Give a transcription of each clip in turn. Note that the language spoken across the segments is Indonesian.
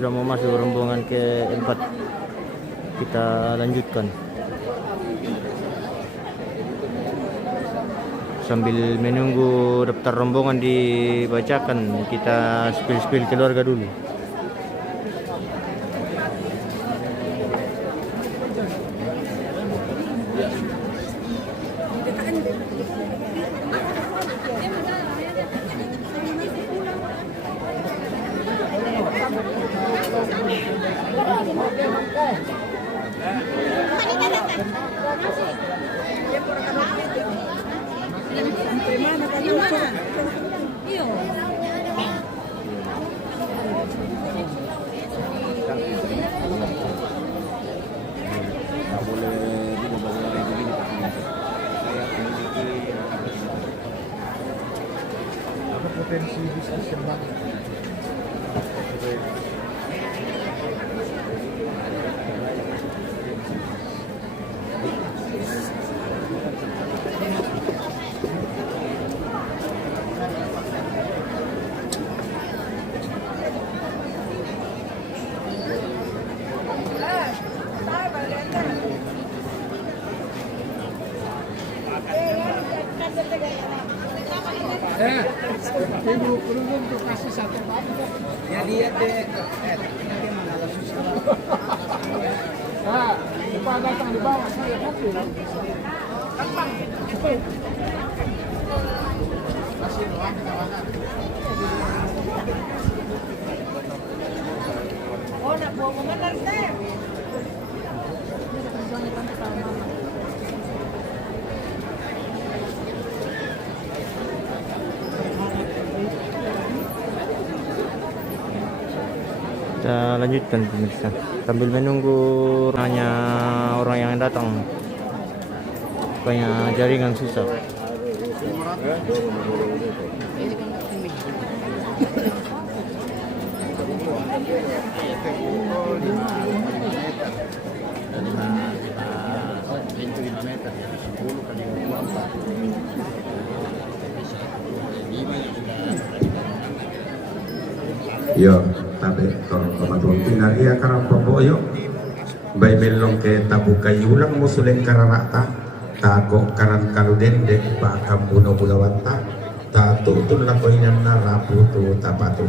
sudah mau masuk rombongan ke empat. Kita lanjutkan sambil menunggu daftar rombongan dibacakan. Kita spill keluarga dulu. Potensi bisnis yang bagus. Ibu perlu untuk kasih satu ya dia deh nah lupa datang di bawah saya kasih kasih doang kita makan oh nak buang kemana Step kita lanjutkan pemirsa sambil menunggu hanya orang yang datang. Banyak jaringan susah. Yo, tapi kalau kebetulan pinar iya karena popo yo, bay melong ke tabukai ulang musuleng kararata, tago karan kaluden dek bakam buno bulawanta, tatu tun lakoinan na rapu tu tapatu.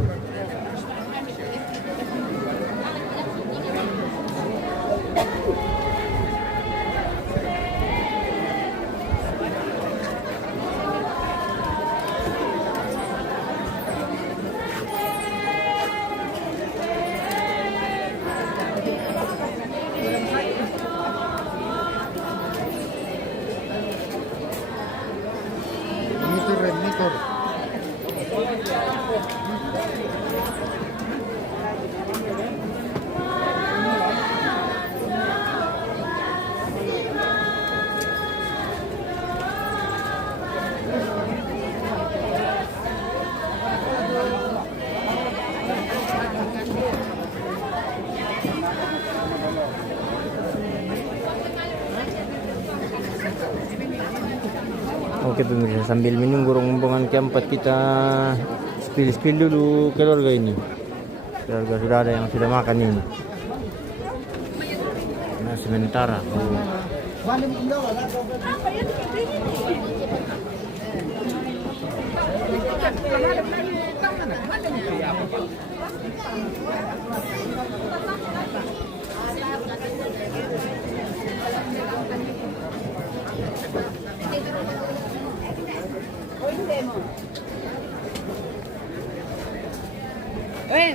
Monitor. Oke pemirsa, sambil menunggu rombongan keempat kita spill dulu keluarga ini. Keluarga sudah ada yang sudah makan ini. Nah sementara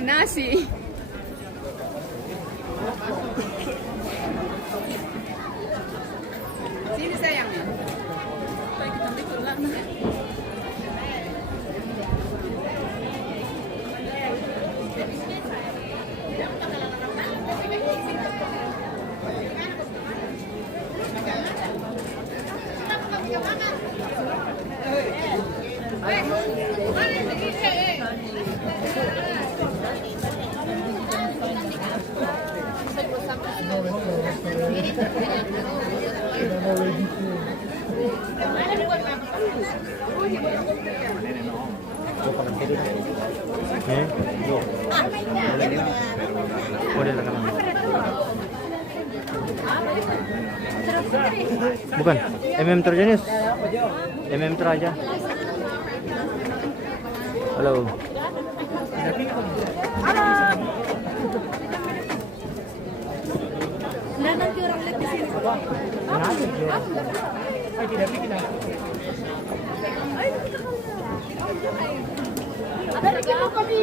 nasi. Sini sayang. Baik kita mikir lah. Model rekaman. Bukan, Terjanius. Teraja. Halo. Nah, nanti orang lihat di sini. Dari kilo kami.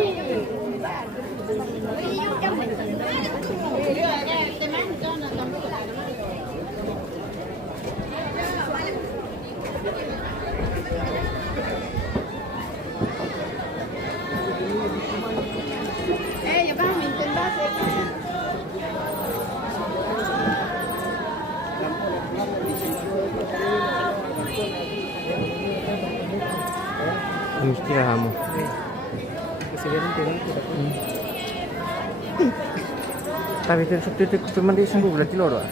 Ya bang, minta bahasa. Mesti kamu. Tapi itu subtitik cuma di sanggup berarti loro.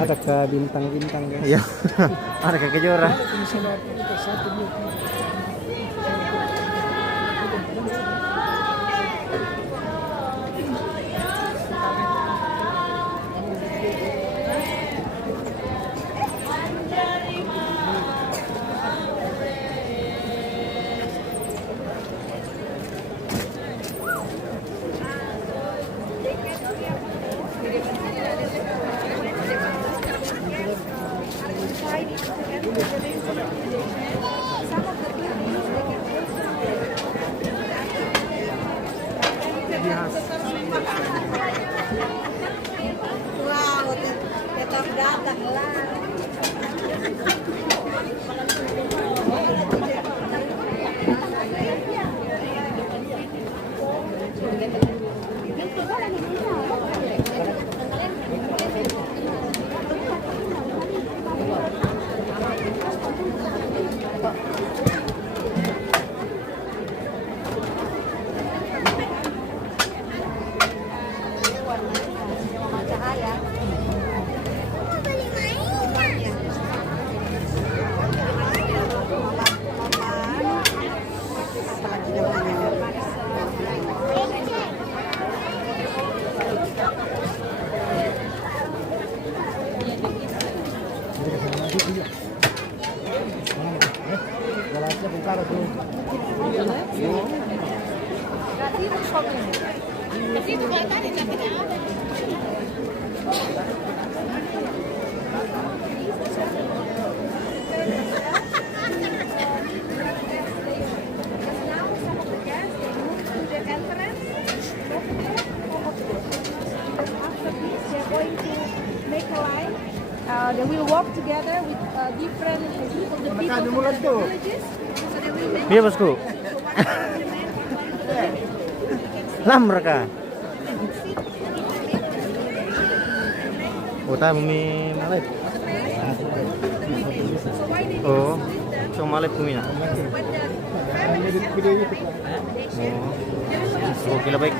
Ada ke bintang-bintang ya. Iya. Ada ke kejora. Wow, tetap datang lah. They will work together with different people, the people from the villages. So they will make Iya bosku. Lam mereka. Kota bumi Malay. Oh, so Malay bumi na. Oh, oke lah baik.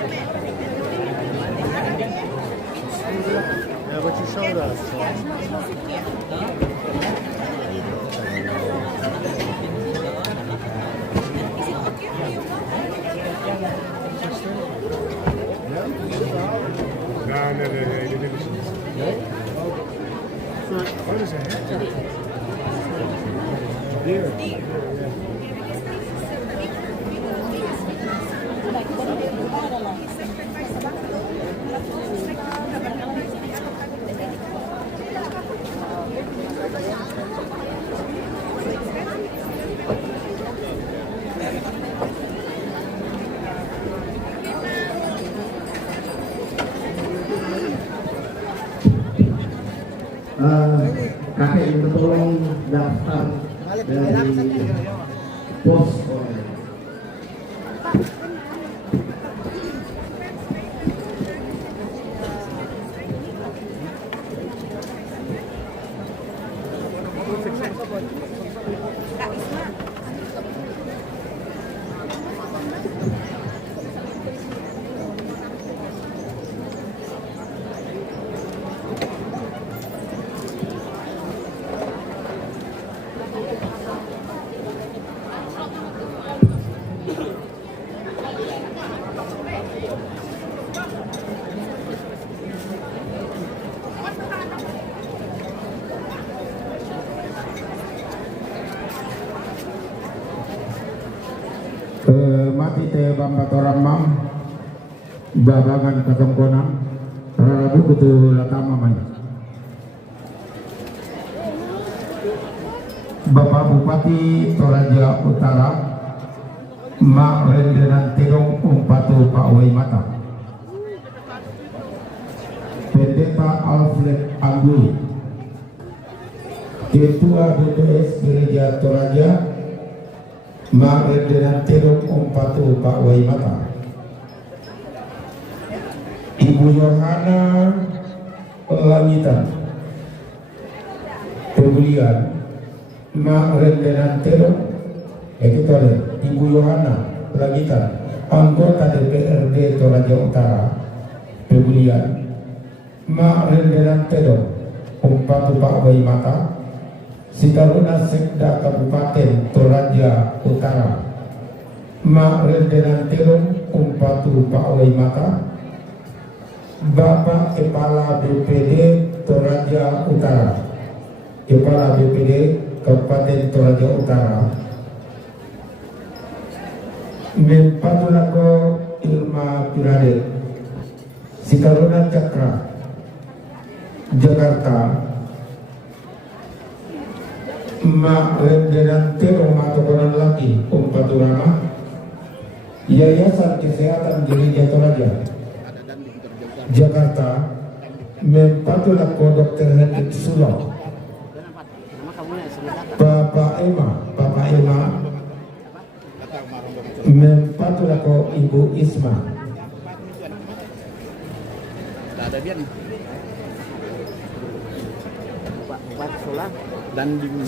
What you showed us. What is it? Deer. Kakek minta tolong daftar dari pos. mati te bambatorang mam babangan katongkonang rarabu kutu latama man. Bapak Bupati Toraja Utara Ma Rendenan Terong Umpatu Pak Waimata, Pendeta Alfred Angui, Ketua BPS Gereja Toraja Ma Rendenan Terong Umpatu Pak Waimata, Ibu Yohana Langitan, Pembelian Ma Rendenan Terong, itu tadi Ibu Yohana Langitan, anggota DPRD Toraja Utara, Pembelian Ma Rendenan Terong Umpatu Pak Waimata, Sitaruna Sekda Kabupaten Toraja Utara Ma Rendenan Terong Umpatu Pak Waimata, Bapak Kepala BPD Toraja Utara, Kepala BPD Kabupaten Toraja Utara, Mempatulako Ilma Piradet, Sikaruna Cakra, Jakarta, Ma Rendenan Terong Matokonan Laki Umpaturama, Yayasan Kesehatan Gereja Toraja, Jakarta, Mempatulako Dr. Hendrik Sulo, Bapak Ema, Mempatulako Ibu Isma,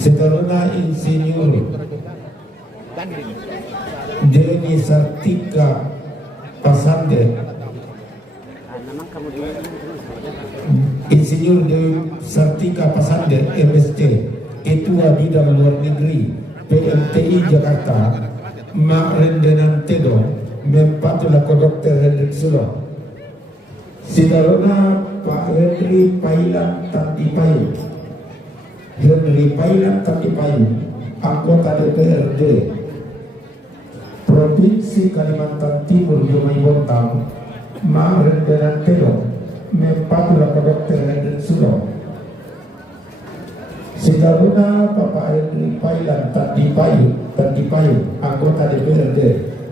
Seteruna Insinyur Deni Sartika Pasande, Insinyur Dewi Sartika Pasande MSc, Ketua Bidang Luar Negeri PMTI Jakarta, Ma Rendenan Terong Mempatulako Dr. Hendrik Sulo, Sidarona Pak Henry Pailan Tantipayu, anggota DPRD Provinsi Kalimantan Timur Jomai Bontang, Ma Rendenan Terong Mempatulako Dr. Hendrik Sulo, Sidaruna Bapak Henry Pailan Tantipayu, anggota DPRD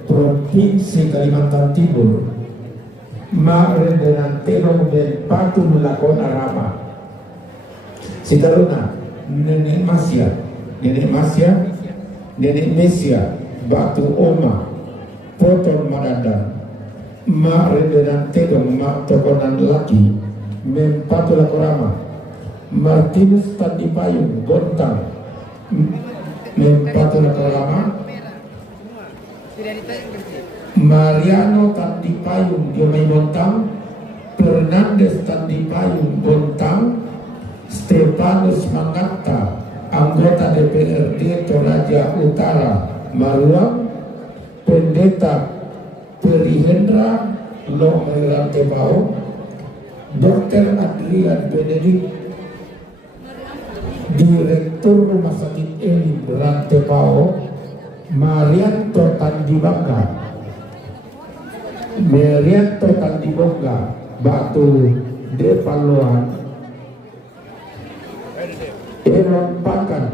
Provinsi Kalimantan Timur, Ma Rendenan Terong Mempatulako Arama, Sidaruna Nenek Mesia Batu Oma Potol Madanda, Ma Rendenan Terong Matokonan Laki Mempatulako Rama, Martinus Tandipayu Bontang Mempatulako Rama, Mariano Tandipayu Jomai Bontang, Fernandes Tandipayu Bontang, Stefanus Mangata anggota DPRD Toraja Utara Maruang, Pendeta Perihendra Lomeran Tebao, Dr. Adrian Benedict, Direktur Rumah Sakit Elim Rantepao, Marianto Tandibongga Batu Depaloan, Eron Pakan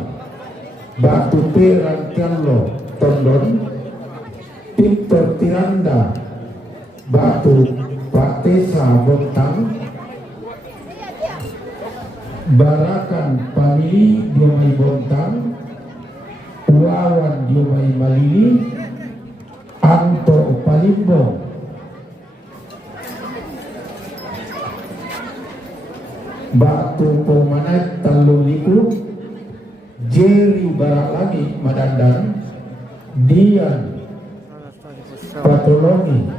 Batu Perang Tianlo Tondon, Victor Tiranda Batu Patesa Bontang, Barakan Pamili Diomai Bontang, Wawan Diomai Malili, Anto Palimbo, Batu Pomanat Taluliku, Jerry Baraklagi Madandan, Dian Patologi,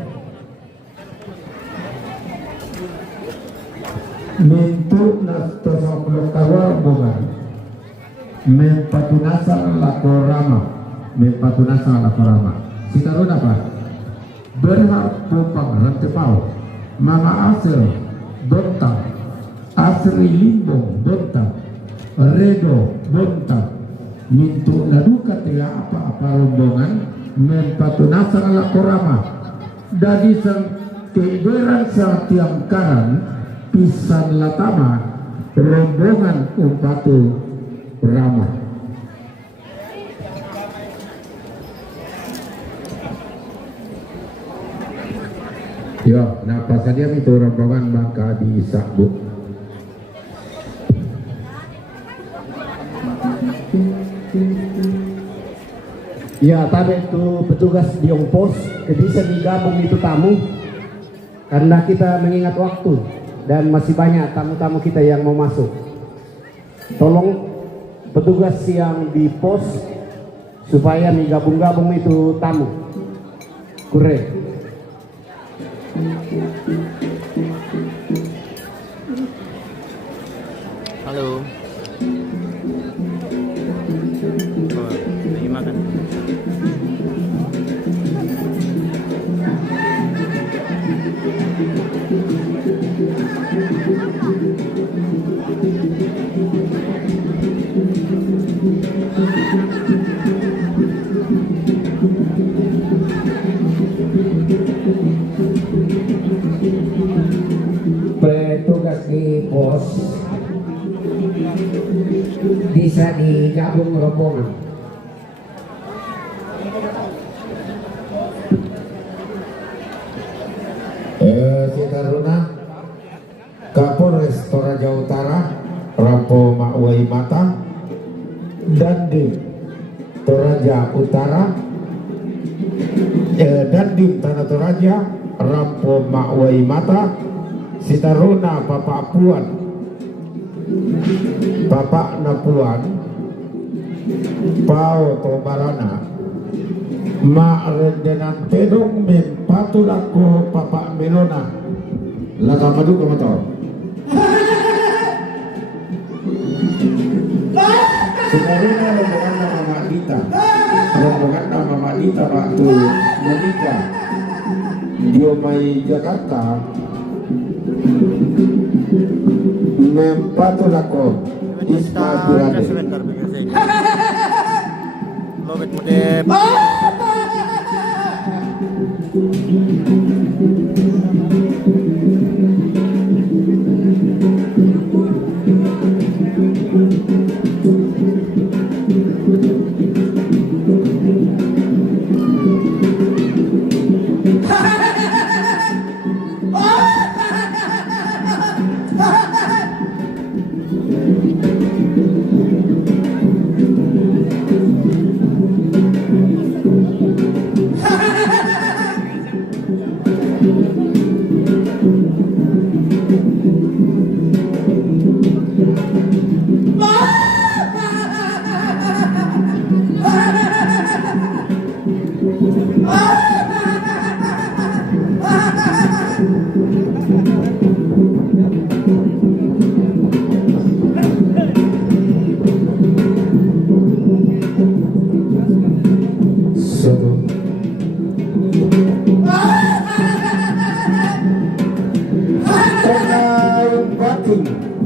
Mintu Nastosa Pelokawar Bungan, Mempatunasa Lakorama, Sitarun apa? Berhak Popang Rantepau, Mama Asel Bontang, Asri Limbong Bontang, Redo Bontang, Mintu Laduka Tila apa-apa rombongan mempatunasa ala korama dadi sang keiberan sa tiang karan pisan latama rombongan umpatu rama. Yo, nah pas dia itu rombongan maka disambut. Ya, tapi itu petugas di pos bisa digabung itu tamu karena kita mengingat waktu dan masih banyak tamu-tamu kita yang mau masuk. Tolong petugas yang di pos supaya digabung-gabung itu tamu. Kure. Halo. Oh, lagi makan. Petugas di pos bisa digabung rombongan. Sitaruna Kapolres Toraja Utara Rampo Makwai Mata Dandim Toraja Utara Dandim Tanah Toraja Rampo Makwai Mata Sitaruna Bapak Puan Bapak Napuan Pau Tobarana Ma rendenan tedong mempatulako Bapak Melona Laka madu kamato Sekarang rombongan nama Mak Dita rombongan nama Mak Dita waktu menikah Diomai Jakarta mempatulako Isma Burade Sebentar, Lobet modem.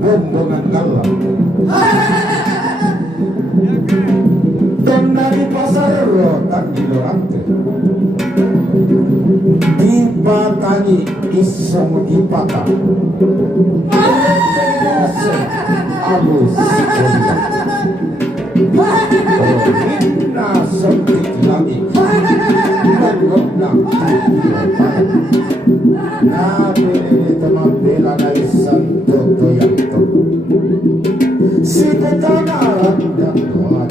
rombongan galau dan dari pasar rotan di Lorante dipatani isong dipata alus sekolah Inna sempit lagi dan goblang nabi teman bela dari santo toyanto si petanaran dan Tuhan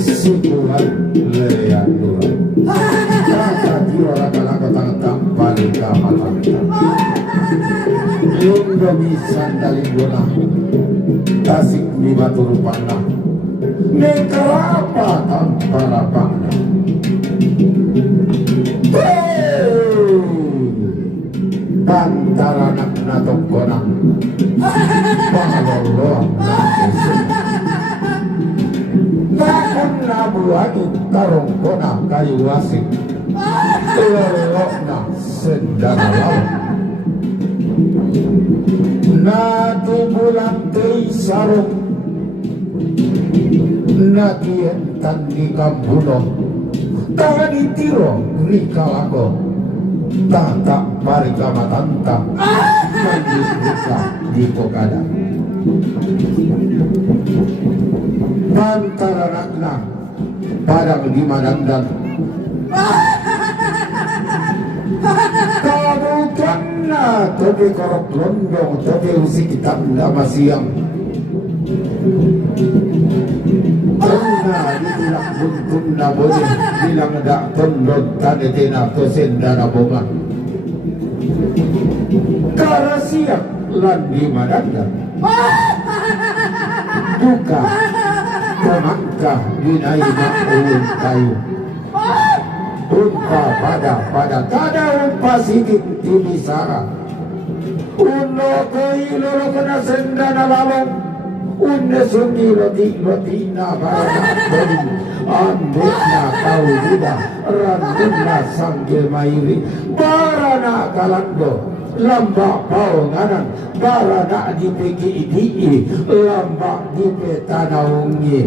si Tuhan leyan Tuhan kata kira laka-laka tangtang balik kamatang yung gamisan dari guna tasik di batu rupana nekarapatan para bangna Pantara nak natok konang Pangaloloh Nakon nabuati tarong konang kayu wasik Lolok na sendang laut Nati bulan tei sarong Nati entan di kambuno tangan itiro rikalako tata parikama tanta manjus rika di pokada antara rakna padang di manandan kabukanna tobe korok londong tobe usi kitab lama siang Tuna ditulak buntung na boleh bilang dak tondot tade tena tosen dana boma kara siap lan di madanda buka kemangka binai maulun kayu unpa pada tada unpa sikit di misara uno koi loro kena sendana lalong unne sunni rotina barana bodi andekna kau juga randunna sanggil mairi barana kalando lamba paunganan barana di PGIDI lamba di Petanaungi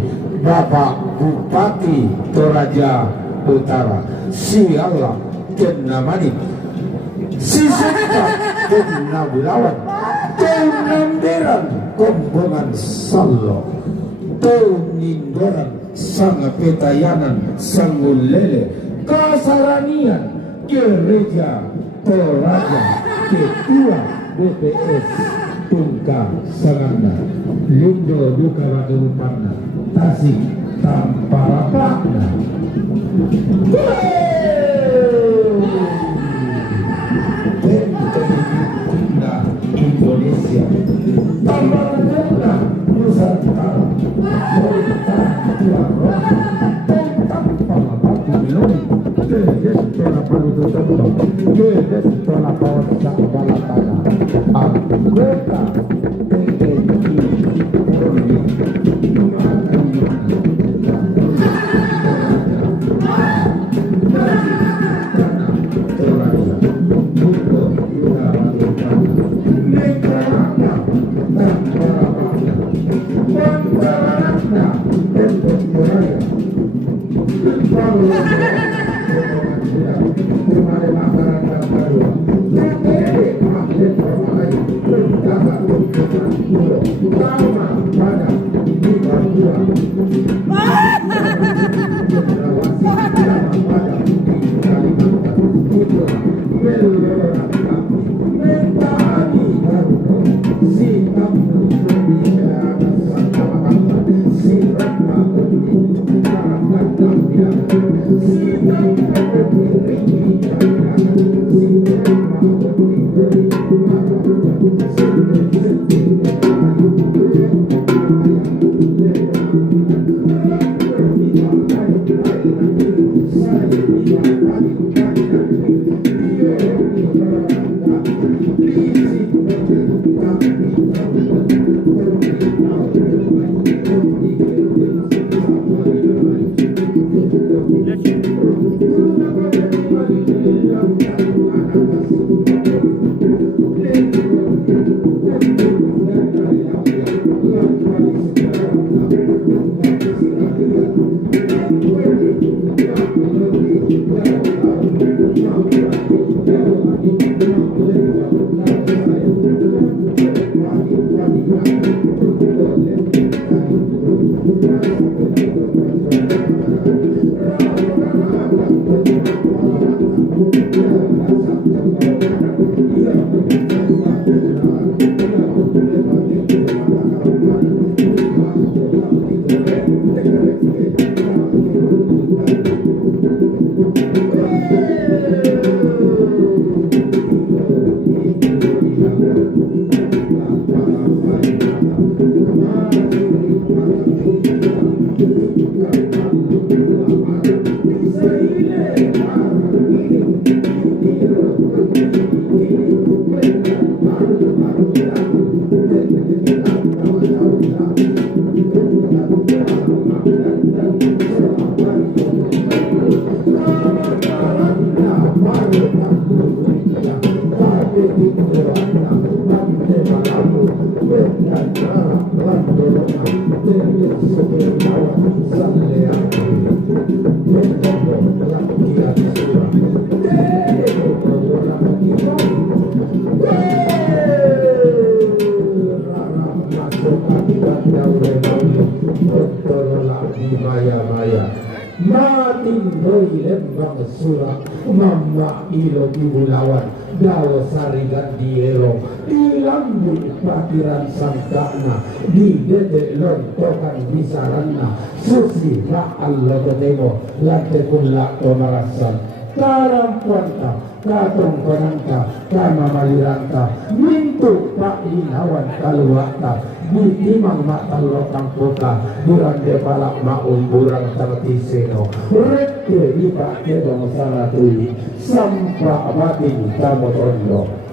Bapak Bupati Toraja Utara siala kena manit sisuka kena bulawan Tunamberan Kombongan Salo Tunindoran Sanga Petayanan Sangulele Kasaranian Gereja Toraja Ketua BPS Tungka Sanganda Lindo Duka Radupanna Tasik Tamparapakna Indonesia Tambaran Nusantara Moritan Tiara Tentang Pangabatu Miloni Kedestola Paluto Sabun Kedestola Pawasa Balatana Anggota TNI Polri Thank you. lembang surak mama ilo dibunawan dawa sarigan diero dilambi pakiran sangkana di dede lontokan bisaranna susi ra Allah ketemo late kulla komarasan karampuanta katong panangka kama maliranta mintu pak inawan kaluwata di timang matalokang puka burande palak maun burang tartiseno reke ipake dong saratui sampa batin kamotondo.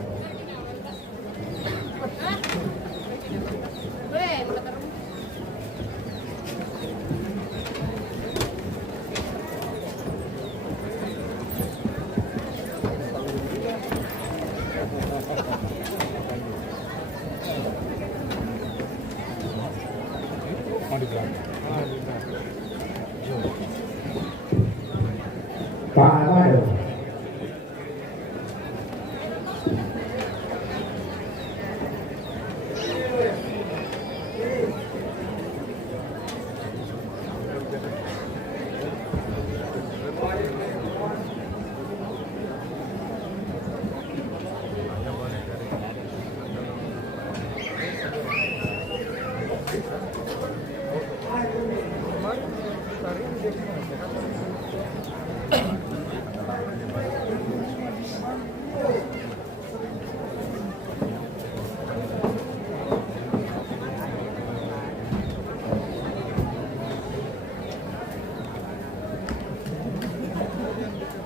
Pak Amado.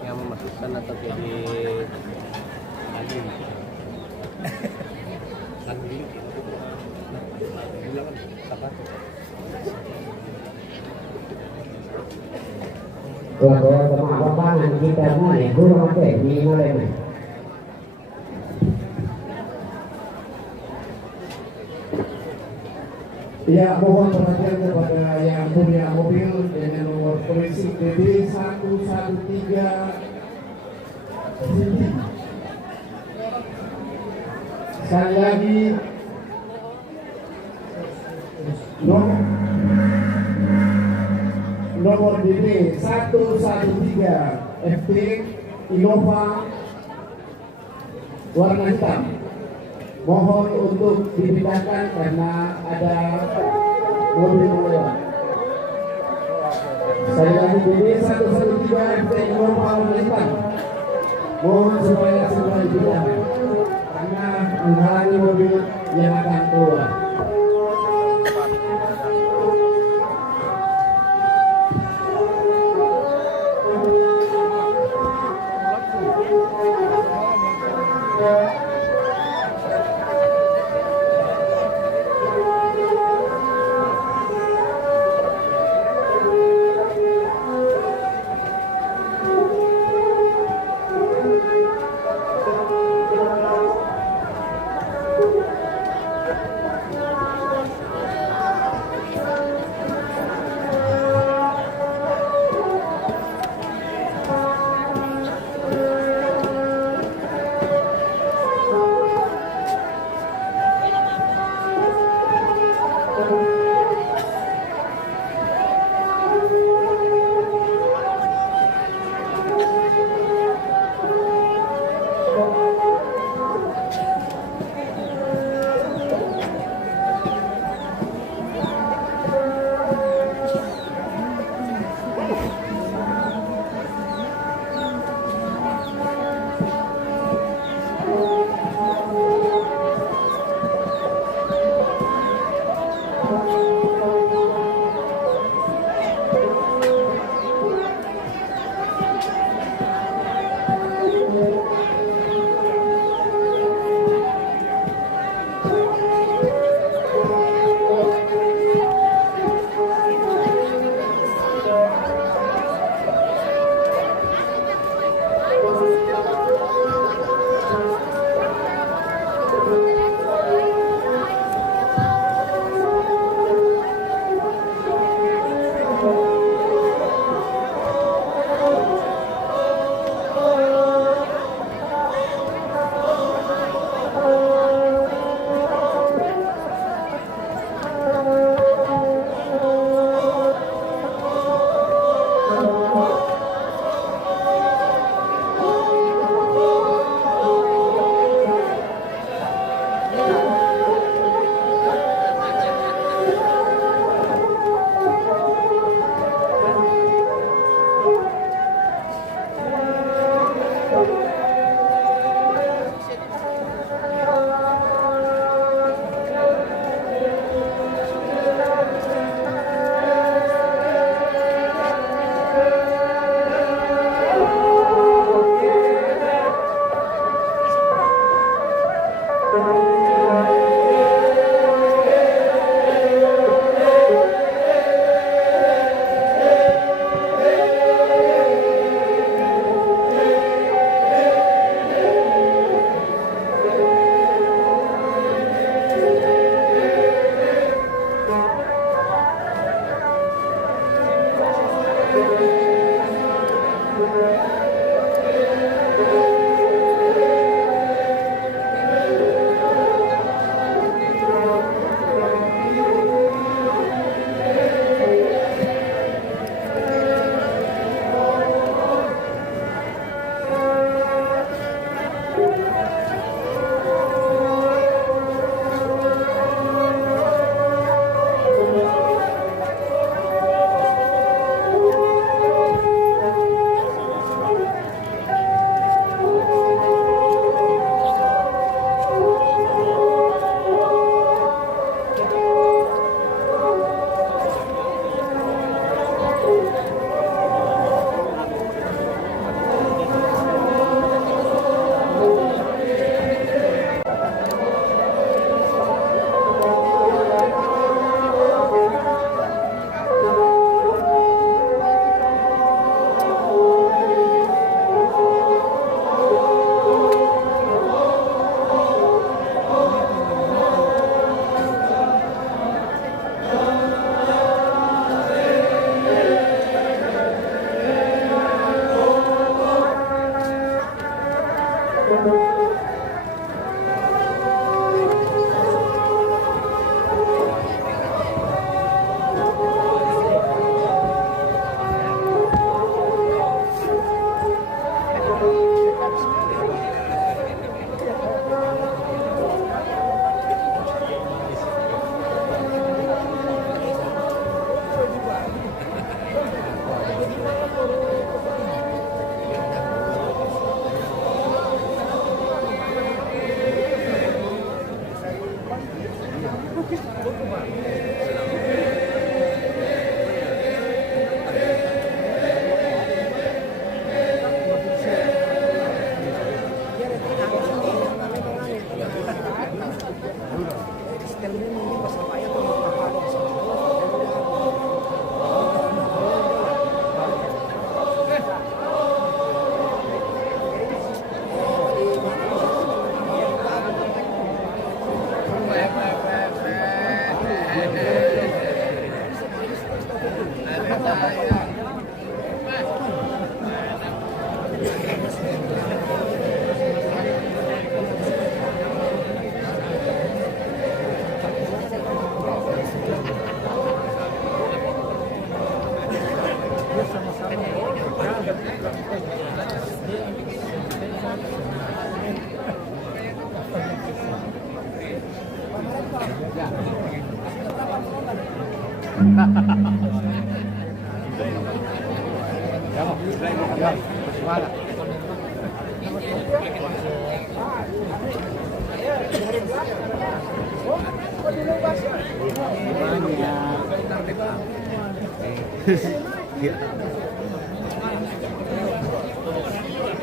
Yang memasukkan atau jadi admin admin bilang apa Kalau teman-teman kita mulai guru apa ini mulai nih. Ya, mohon perhatian kepada yang punya mobil dengan nomor polisi BB 113 sekali lagi nomor BB 113 FT Innova warna hitam. Mohon untuk dipindahkan karena ada mobil lewat. Sekali lagi BB 113 FT Innova warna hitam. Mohon supaya segera dipindahkan karena menghalangi mobil yang akan keluar.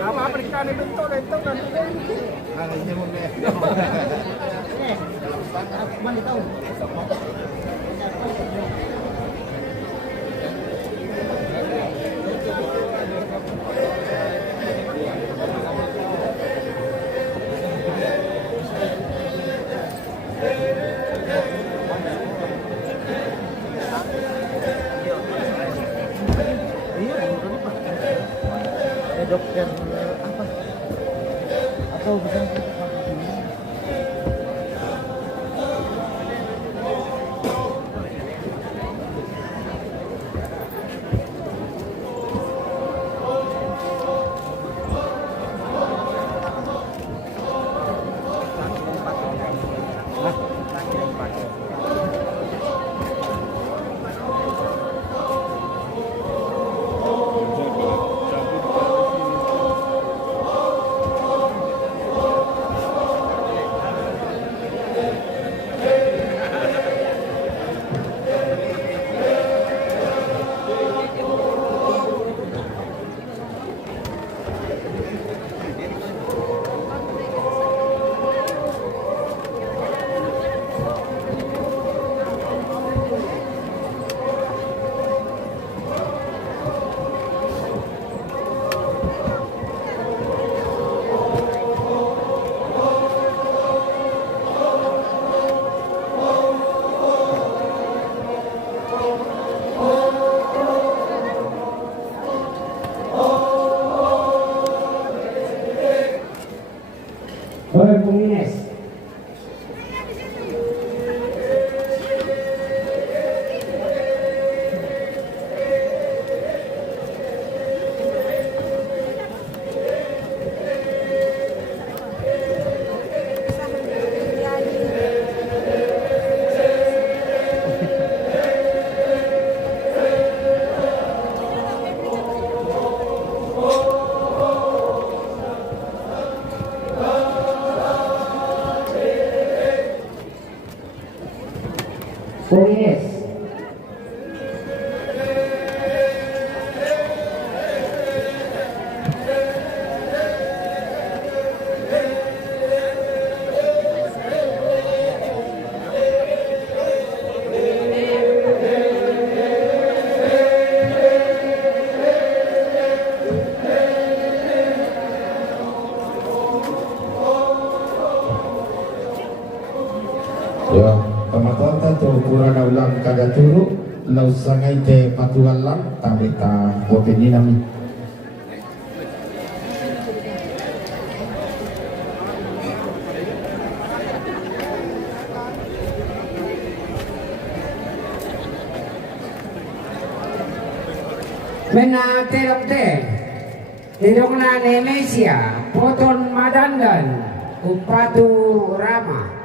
Apa berikan bentuk dan dokter apa atau bisa Oi, Bung Ines. Bung Ines. Ya, pamatuan tu kurang ulang kada turu lau sangai te patuan lang tapi ta opini nami. Mena terok te, terok na Nemesia, Poton Madandan, Upatu Rama.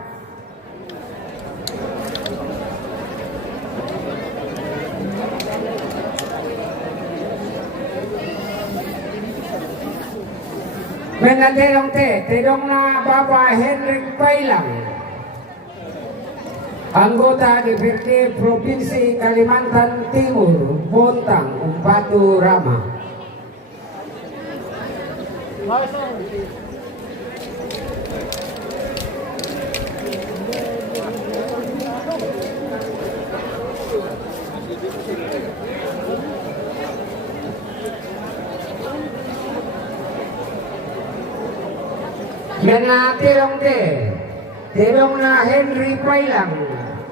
Mena terok te, terok na Bapak Henrik Pailang, anggota DPRD Provinsi Kalimantan Timur, Bontang, Upatu Rama. Mena terok te, terok na Henry Pailang,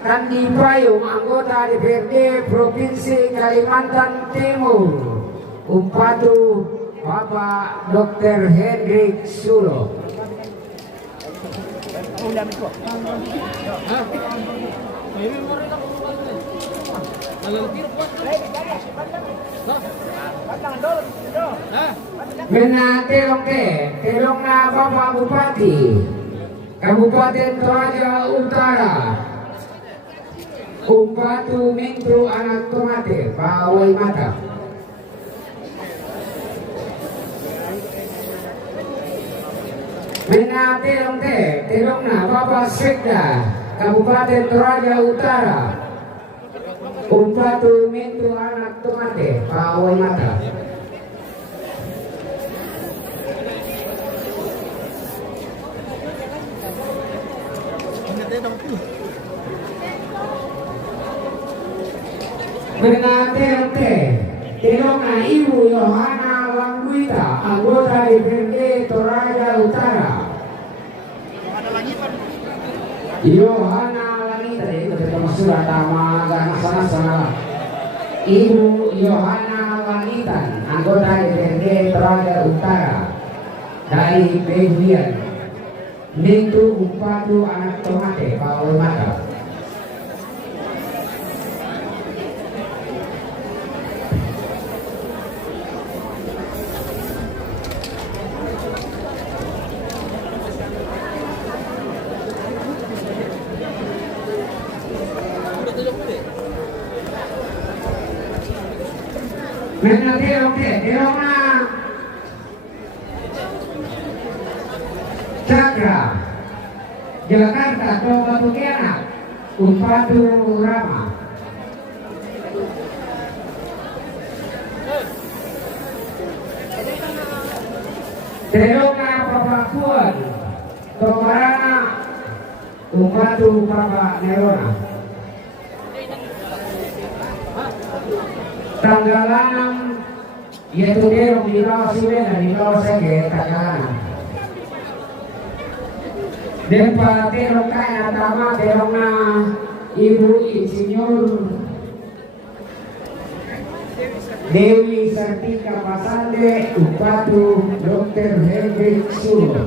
Kandi Payung, anggota DPRD Provinsi Kalimantan Timur, Upatu Bapak Dr. Hendrik Sulo. Mena terok te, terok na Bapak Bupati Kabupaten Toraja Utara, Upatu Minggu Anak Tomate, Pawai Mata. Mena terok te, terok na Bapak Sekda Kabupaten Toraja Utara, Upatu Minggu Anak Tomate, Pawai Mata. Mena terok te, terok na Ibu Yohana Langguita, anggota DPRD Toraja Utara. Yohana Langita, itu termasuk nama anak sana. Ibu Yohana Langitan, anggota DPRD Toraja Utara dari Behian, Minggu Upatu Anak Tomate, Pawai Mata. Mena terok te, terok na Cakra Jakarta Toba Tukianak, Upatu Rama. Terok na Bapak Puan Tobarana, Upatu Bapak Nerona. Tanggal 6 yaitu terok di bawah Sibena, di bawah Sege, tanggal 6. Dempa terok kaya tama terok na Ibu Insinyur Dewi Sartika Pasande, Upatu Dr. Hendrik Sulo.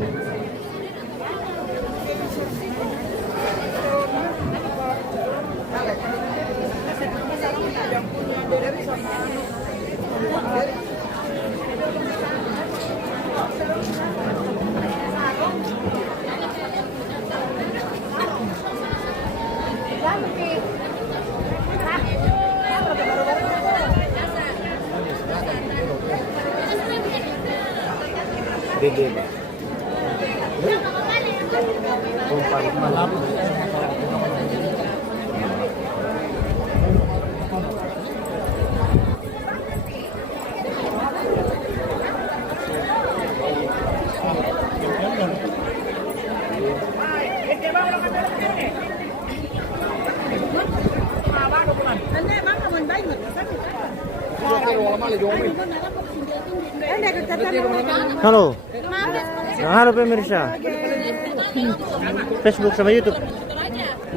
Dede ba? Halo. Halo pemirsa. Facebook sama YouTube.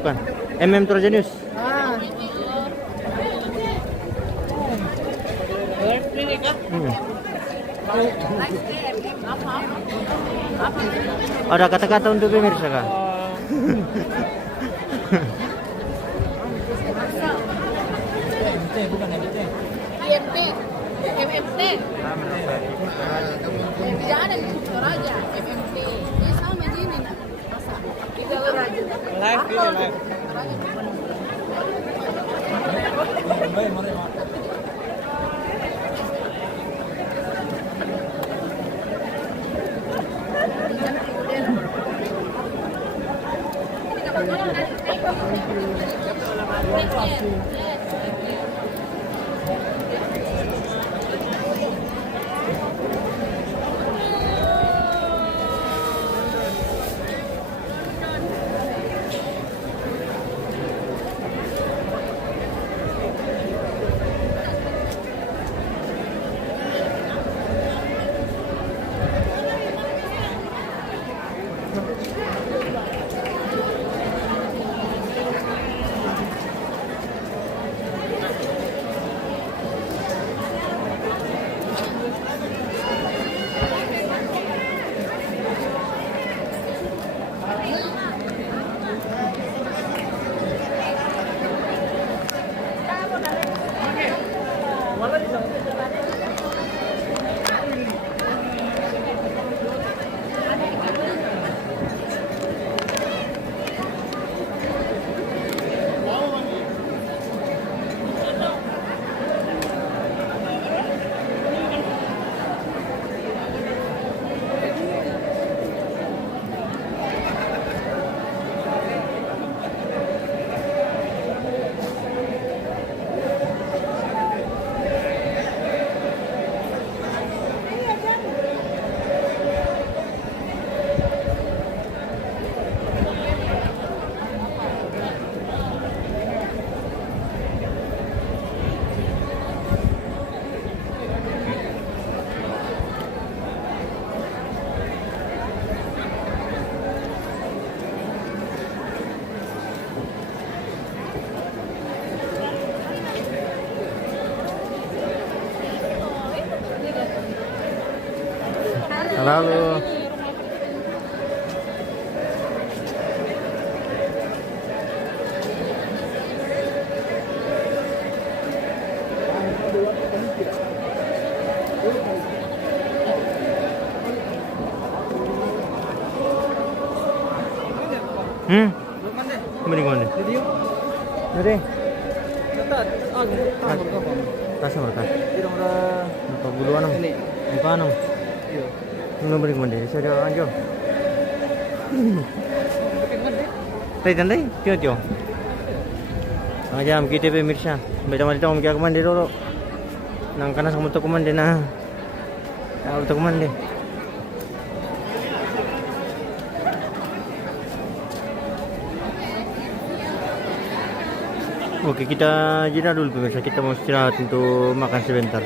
Bukan. MM Toraja News. Ada kata-kata untuk pemirsa kah? IMT, MMT. Tidak ada di Toraja, MMT. Ini sama sini nak. Di Toraja. Live. Halo. Mending mana? Jadi. Tas mereka. Muka bulu anam. Muka anam. Nggak beri mana? Saya ada anjo. Tandai, tio. Aja kita pemirsa. Beda macam kita omkia kemana dulu. Nang kanas kamu tu kemana na? Tahu tu kemana? Oke, kita jeda dulu pemirsa. Kita mau istirahat untuk makan sebentar.